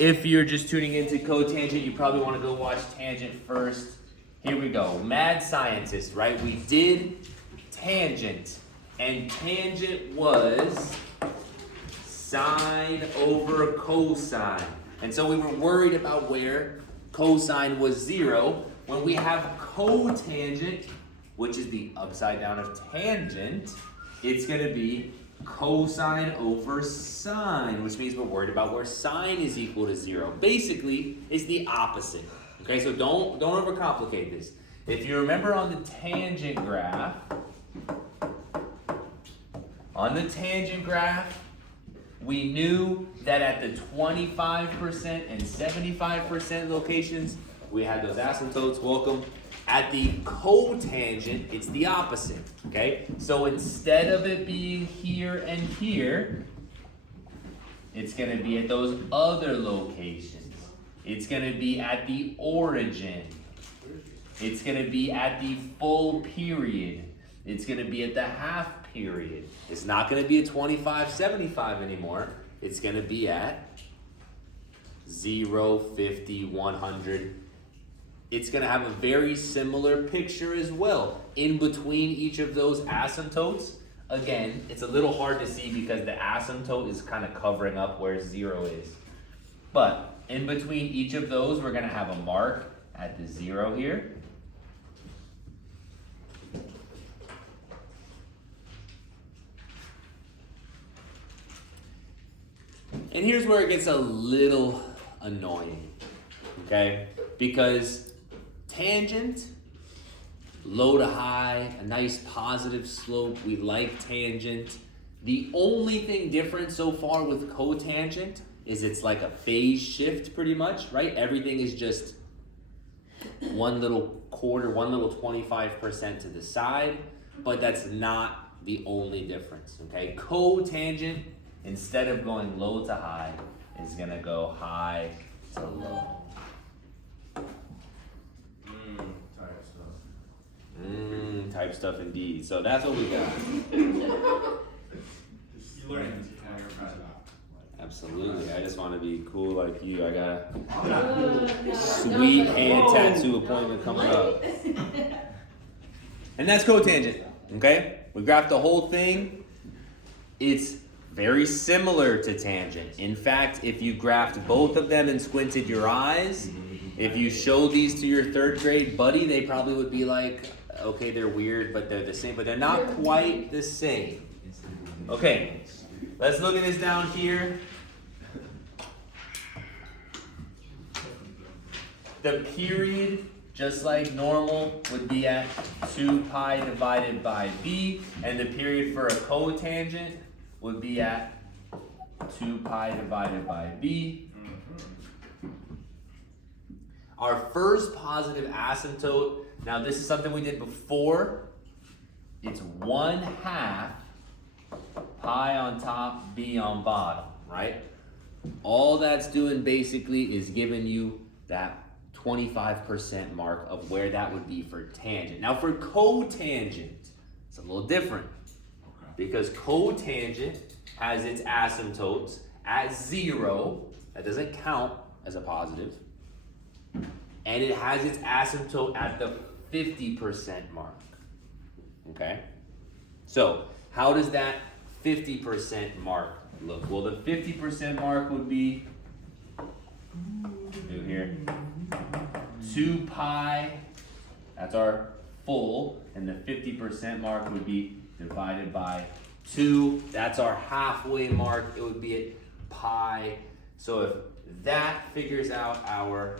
If you're just tuning into cotangent, you probably want to go watch tangent first. Here we go. Mad scientist, right? We did tangent, and tangent was sine over cosine. And so we were worried about where cosine was 0. When we have cotangent, which is the upside down of tangent, it's going to be cosine over sine, which means we're worried about where sine is equal to 0. Basically, it's the opposite. Okay, so don't overcomplicate this. If you remember on the tangent graph, we knew that at the 25% and 75% locations, we had those asymptotes. Welcome. At the cotangent, it's the opposite, okay? So instead of it being here and here, it's going to be at those other locations. It's going to be at the origin. It's going to be at the full period. It's going to be at the half period. It's not going to be at 25, 75 anymore. It's going to be at 0, 50, 100. It's going to have a very similar picture as well. In between each of those asymptotes, again, it's a little hard to see because the asymptote is kind of covering up where 0 is. But in between each of those, we're going to have a mark at the 0 here. And here's where it gets a little annoying, okay? Because tangent, low to high, a nice positive slope. We like tangent. The only thing different so far with cotangent is it's like a phase shift pretty much, right? Everything is just one little quarter, one little 25% to the side, but that's not the only difference, okay? Cotangent, instead of going low to high, is gonna go high to low. Type stuff indeed. So that's what we got. Absolutely. I just want to be cool like you. I got a sweet hand tattoo appointment coming up. And that's cotangent. Okay? We graphed the whole thing. It's very similar to tangent. In fact, if you graphed both of them and squinted your eyes, if you show these to your 3rd grade buddy, they probably would be like, okay, they're weird, but they're the same, but they're not quite the same. Okay, let's look at this down here. The period, just like normal, would be at 2 pi divided by b, and the period for a cotangent would be at 2 pi divided by b. Our first positive asymptote, now this is something we did before. It's 1/2 pi on top, b on bottom, right? All that's doing basically is giving you that 25% mark of where that would be for tangent. Now for cotangent, it's a little different because cotangent has its asymptotes at 0. That doesn't count as a positive. And it has its asymptote at the 50% mark, okay? So how does that 50% mark look? Well, the 50% mark would be, do here, 2 pi, that's our full, and the 50% mark would be divided by 2, that's our halfway mark, it would be at pi. So if that figures out our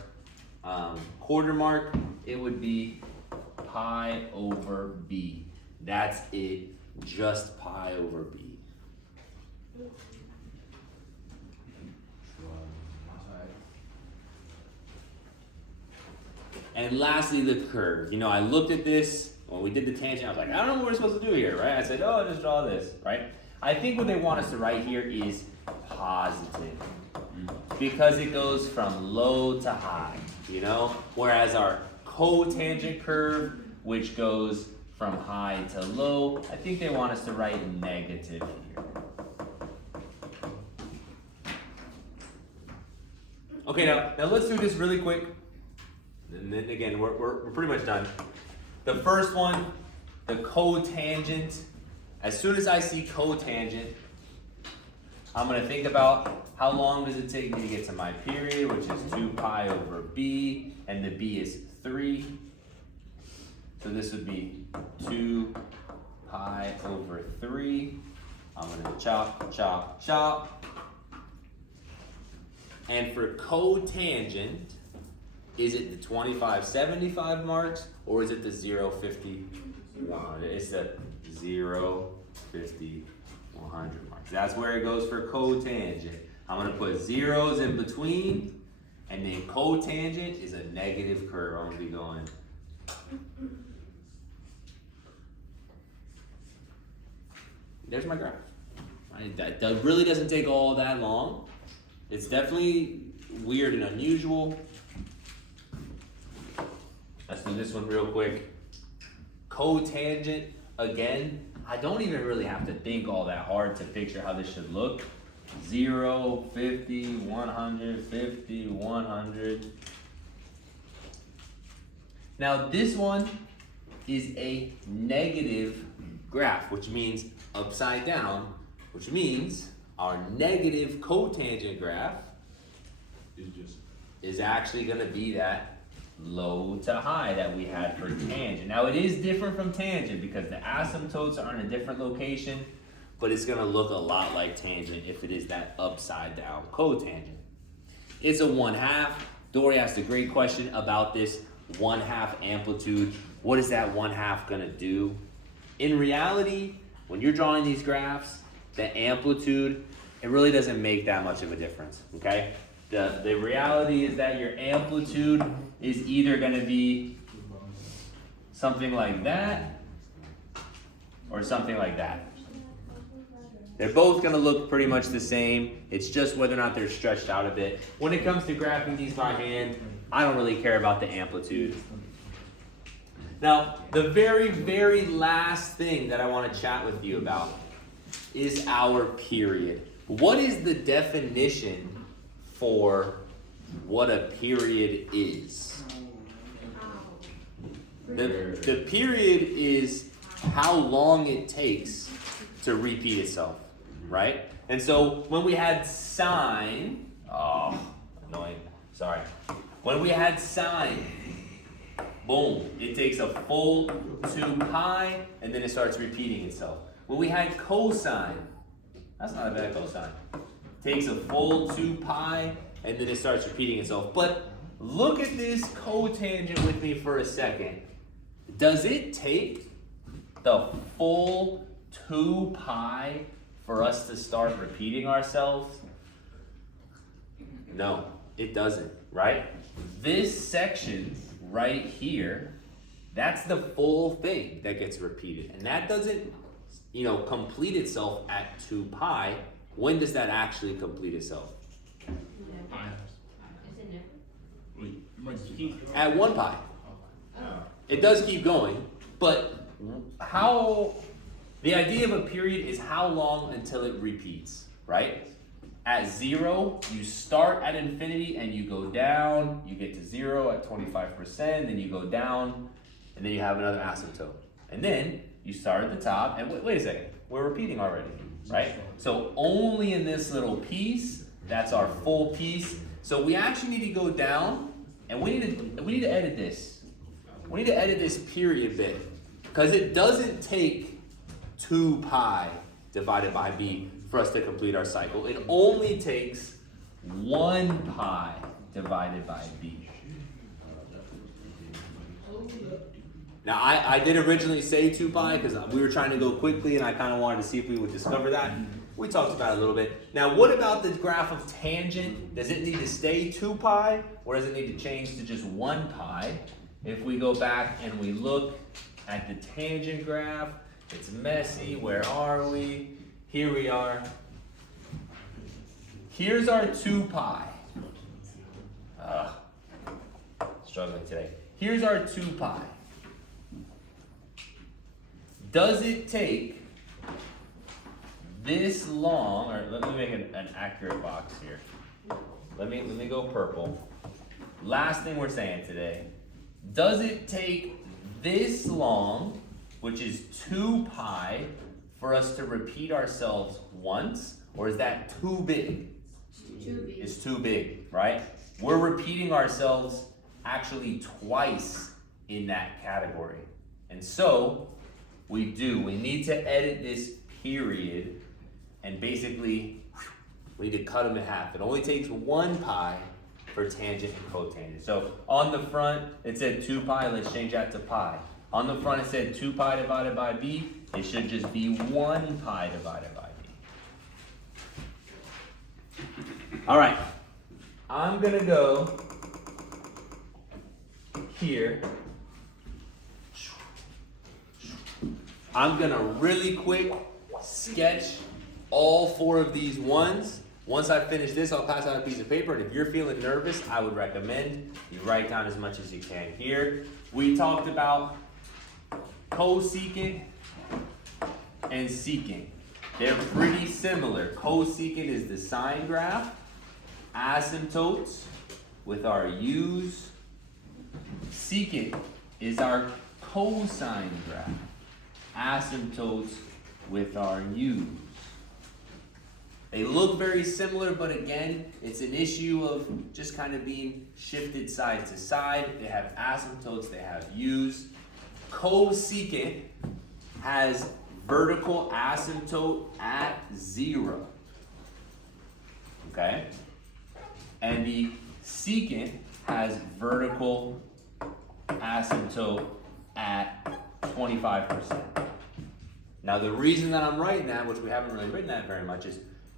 quarter mark, it would be pi over b. That's it, just pi over b. And lastly, the curve. You know, I looked at this when we did the tangent. I was like, I don't know what we're supposed to do here, right? I said, oh, just draw this, right? I think what they want us to write here is positive, because it goes from low to high, you know? Whereas our cotangent curve, which goes from high to low, I think they want us to write negative here. Okay, now let's do this really quick. And then again, we're pretty much done. The first one, the cotangent. As soon as I see cotangent, I'm gonna think about how long does it take me to get to my period, which is 2 pi over b, and the b is 3. So this would be 2 pi over 3. I'm gonna chop, chop, chop. And for cotangent, is it the 25, 75 marks, or is it the 0, 50, 100? It's the 0, 50, 100 marks. That's where it goes for cotangent. I'm gonna put zeros in between, and then cotangent is a negative curve. I'm gonna be going. There's my graph. That really doesn't take all that long. It's definitely weird and unusual. Let's do this one real quick. Cotangent, again, I don't even really have to think all that hard to picture how this should look. 0, 50, 100, 50, 100. Now this one is a negative graph, which means upside down, which means our negative cotangent graph is actually going to be that low to high that we had for tangent. Now it is different from tangent because the asymptotes are in a different location, but it's going to look a lot like tangent if it is that upside down cotangent. It's a 1/2. Dory asked a great question about this 1/2 amplitude. What is that 1/2 going to do? In reality, when you're drawing these graphs, the amplitude, it really doesn't make that much of a difference, okay? The reality is that your amplitude is either going to be something like that or something like that. They're both going to look pretty much the same. It's just whether or not they're stretched out a bit. When it comes to graphing these by hand, I don't really care about the amplitude. Now, the very, very last thing that I want to chat with you about is our period. What is the definition for what a period is? The period is how long it takes to repeat itself, right? And so when we had sine, annoying, sorry. When we had sine, boom, it takes a full 2 pi and then it starts repeating itself. When we had cosine, that's not a bad cosine. Takes a full 2 pi and then it starts repeating itself. But look at this cotangent with me for a second. Does it take the full 2 pi for us to start repeating ourselves? No, it doesn't, right? This section right here, that's the full thing that gets repeated. And that doesn't, complete itself at 2 pi. When does that actually complete itself? At 1 pi. It does keep going, but the idea of a period is how long until it repeats, right? At 0, you start at infinity and you go down, you get to 0 at 25%, then you go down, and then you have another asymptote. And then you start at the top, and wait a second, we're repeating already, right? So only in this little piece, that's our full piece. So we actually need to go down, and we need to edit this. We need to edit this period bit, because it doesn't take 2 pi divided by b for us to complete our cycle. It only takes 1 pi divided by b. Now, I did originally say 2 pi because we were trying to go quickly and I kind of wanted to see if we would discover that. We talked about it a little bit. Now, what about the graph of tangent? Does it need to stay 2 pi or does it need to change to just 1 pi? If we go back and we look at the tangent graph, it's messy. Where are we? Here we are. Here's our 2 pi. Struggling today. Here's our 2 pi. Does it take this long, or let me make an accurate box here. let me go purple. Last thing we're saying today. Does it take this long, which is 2 pi, for us to repeat ourselves once, or is that too big? Too big. It's too big, right? We're repeating ourselves actually twice in that category. And so, we need to edit this period, and basically, we need to cut them in half. It only takes 1 pi for tangent and cotangent. So on the front, it said 2 pi, let's change that to pi. On the front, it said 2 pi divided by b. It should just be 1 pi divided by b. All right, I'm gonna go here. I'm gonna really quick sketch all 4 of these ones. Once I finish this, I'll pass out a piece of paper, and if you're feeling nervous, I would recommend you write down as much as you can here. We talked about cosecant and secant. They're pretty similar. Cosecant is the sine graph, asymptotes with our u's. Secant is our cosine graph, asymptotes with our u's. They look very similar, but again, it's an issue of just kind of being shifted side to side. They have asymptotes, they have u's. Cosecant has vertical asymptote at 0. Okay? And the secant has vertical asymptote at 25%. Now the reason that I'm writing that, which we haven't really written that very much,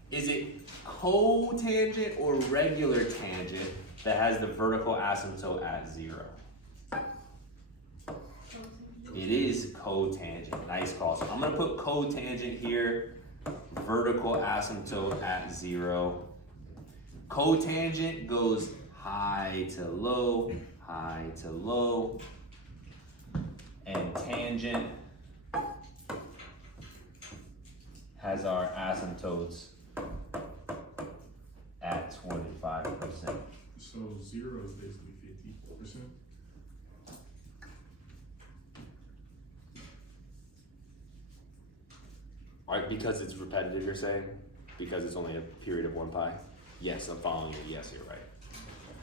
is it cotangent or regular tangent that has the vertical asymptote at 0? It is cotangent. Nice call. So I'm going to put cotangent here, vertical asymptote at 0. Cotangent goes high to low, and tangent has our asymptotes at 25%. So 0 is basically 50%. All right, because it's repetitive, you're saying? Because it's only a period of 1 pi? Yes, I'm following you. Yes, you're right.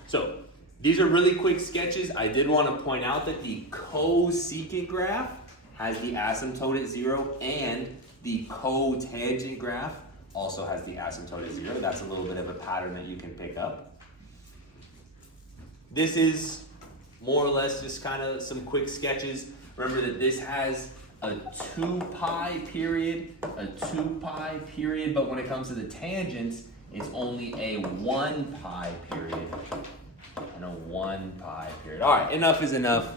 So, these are really quick sketches. I did want to point out that the cosecant graph has the asymptote at 0, and the cotangent graph also has the asymptote at 0. That's a little bit of a pattern that you can pick up. This is more or less just kind of some quick sketches. Remember that this has a 2 pi period, but when it comes to the tangents, it's only a 1 pi period and a 1 pi period. All right, enough is enough.